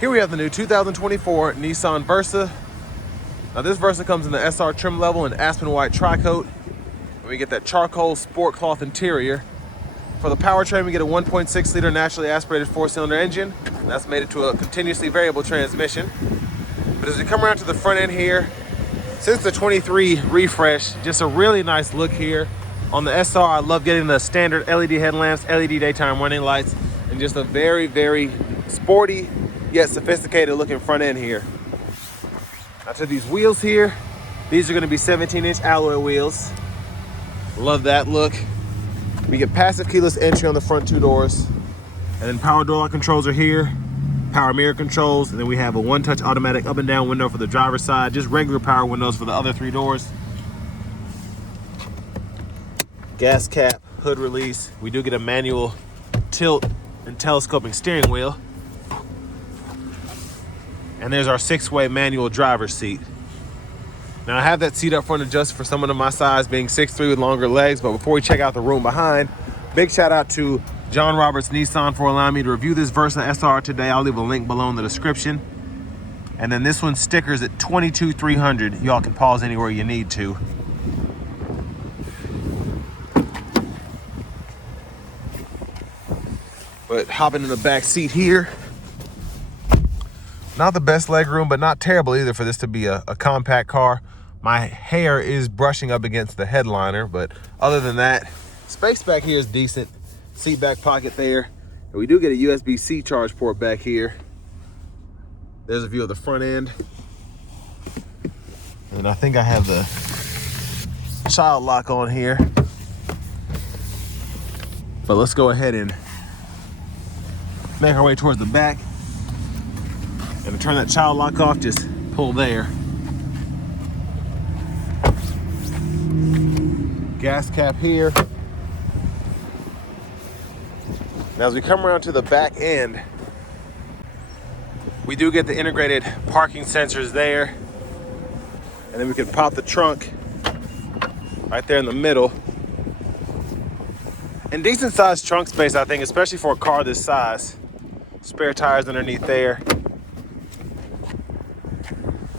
Here we have the new 2024 Nissan Versa. Now this Versa comes in the SR trim level in Aspen white Tricoat. And we get that charcoal sport cloth interior. For the powertrain, we get a 1.6 liter naturally aspirated 4-cylinder engine. And that's made it to a continuously variable transmission. But as we come around to the front end here, since the 23 refresh, just a really nice look here. On the SR, I love getting the standard LED headlamps, LED daytime running lights, and just a very, very sporty yet sophisticated looking front end here. Now to these wheels here, these are going to be 17-inch alloy wheels. Love that look. We get passive keyless entry on the front two doors, and then power door lock controls are here, power mirror controls, and then we have a one-touch automatic up and down window for the driver's side, just regular power windows for the other three doors. Gas cap, hood release. We do get a manual tilt and telescoping steering wheel. And there's our 6-way manual driver's seat. Now I have that seat up front adjusted for someone of my size, being 6'3" with longer legs. But before we check out the room behind, big shout out to John Roberts Nissan for allowing me to review this Versa SR today. I'll leave a link below in the description. And then this one's stickers at $22,300. Y'all can pause anywhere you need to. But hopping in the back seat here, not the best leg room, but not terrible either for this to be a compact car. My hair is brushing up against the headliner, but other than that, space back here is decent. Seat back pocket there. And we do get a USB-C charge port back here. There's a view of the front end. And I think I have the child lock on here. But let's go ahead and make our way towards the back. And to turn that child lock off, just pull there. Gas cap here. Now as we come around to the back end, we do get the integrated parking sensors there. And then we can pop the trunk right there in the middle. And decent sized trunk space, I think, especially for a car this size. Spare tires underneath there.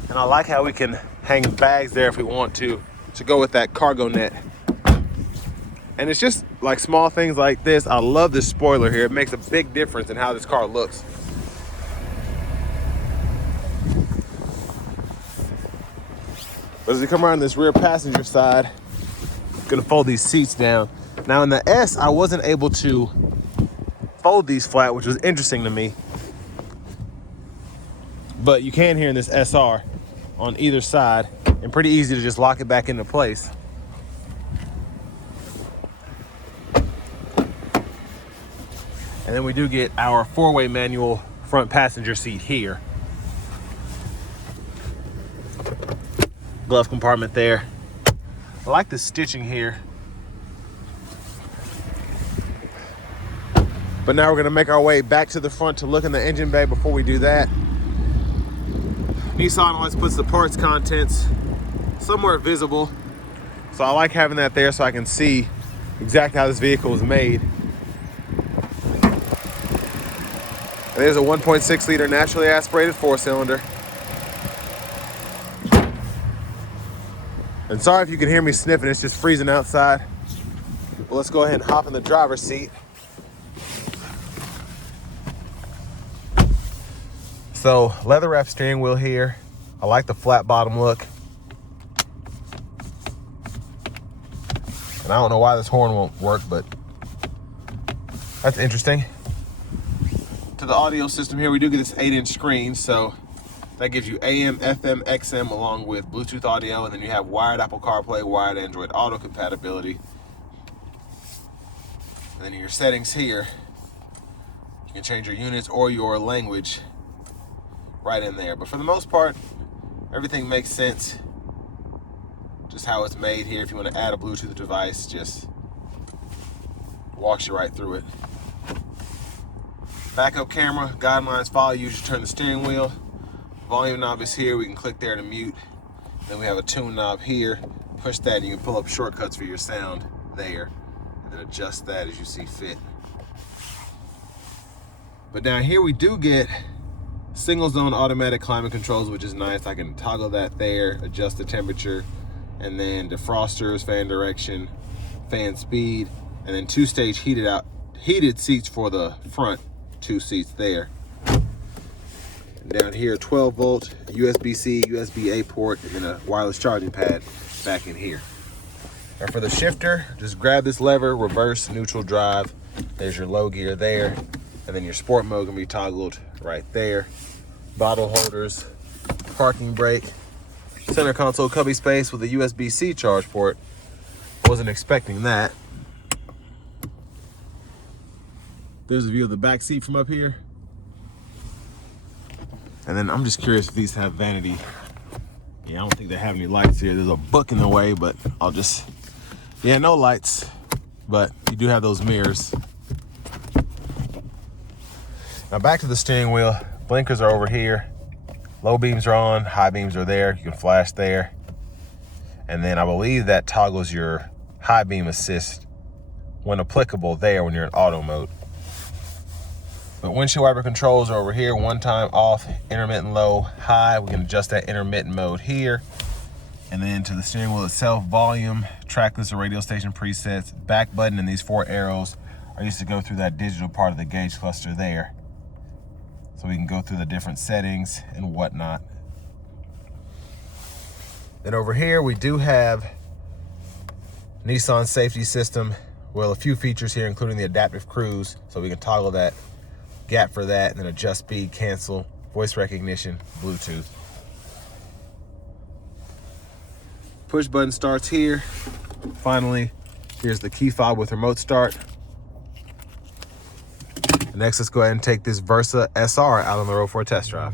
And I like how we can hang bags there if we want to go with that cargo net. And it's just like small things like this. I love this spoiler here. It makes a big difference in how this car looks. But as we come around this rear passenger side, I'm gonna fold these seats down. Now in the S, I wasn't able to fold these flat, which was interesting to me. But you can here in this SR on either side, and pretty easy to just lock it back into place. And then we do get our 4-way manual front passenger seat here. Glove compartment there. I like the stitching here. But now we're gonna make our way back to the front to look in the engine bay. Before we do that, Nissan always puts the parts contents somewhere visible. So I like having that there so I can see exactly how this vehicle was made. And there's a 1.6 liter naturally aspirated 4-cylinder. And sorry if you can hear me sniffing, it's just freezing outside. But let's go ahead and hop in the driver's seat. So leather wrap steering wheel here. I like the flat bottom look. And I don't know why this horn won't work, but that's interesting. To the audio system here, we do get this 8-inch screen. So that gives you AM, FM, XM along with Bluetooth audio. And then you have wired Apple CarPlay, wired Android Auto compatibility. And then your settings here, you can change your units or your language right in there. But for the most part, everything makes sense. Just how it's made here. If you want to add a Bluetooth device, just walks you right through it. Backup camera, guidelines follow you. Just turn the steering wheel. Volume knob is here. We can click there to mute. Then we have a tune knob here. Push that and you can pull up shortcuts for your sound there. And then adjust that as you see fit. But down here we do get Single zone automatic climate controls, which is nice. I can toggle that there, adjust the temperature, and then defrosters, fan direction, fan speed, and then 2-stage heated seats for the front 2 seats there. And down here, 12-volt USB-C, USB-A port, and then a wireless charging pad back in here. And for the shifter, just grab this lever, reverse, neutral, drive. There's your low gear there, and then your sport mode can be toggled right there. Bottle holders, parking brake, center console cubby space with a USB-C charge port. Wasn't expecting that. There's a view of the back seat from up here. And then I'm just curious if these have vanity. Yeah, I don't think they have any lights here. There's a book in the way, but I'll just, yeah, no lights, but you do have those mirrors. Now back to the steering wheel. Blinkers are over here. Low beams are on, high beams are there. You can flash there. And then I believe that toggles your high beam assist when applicable there when you're in auto mode. But windshield wiper controls are over here. One time off, intermittent low, high. We can adjust that intermittent mode here. And then to the steering wheel itself, volume, track list or radio station presets, back button, and these 4 arrows are used to go through that digital part of the gauge cluster there. So we can go through the different settings and whatnot. Then over here, we do have Nissan safety system. Well, a few features here, including the adaptive cruise. So we can toggle that gap for that, and then adjust speed, cancel, voice recognition, Bluetooth. Push button starts here. Finally, here's the key fob with remote start. Next, let's go ahead and take this Versa SR out on the road for a test drive.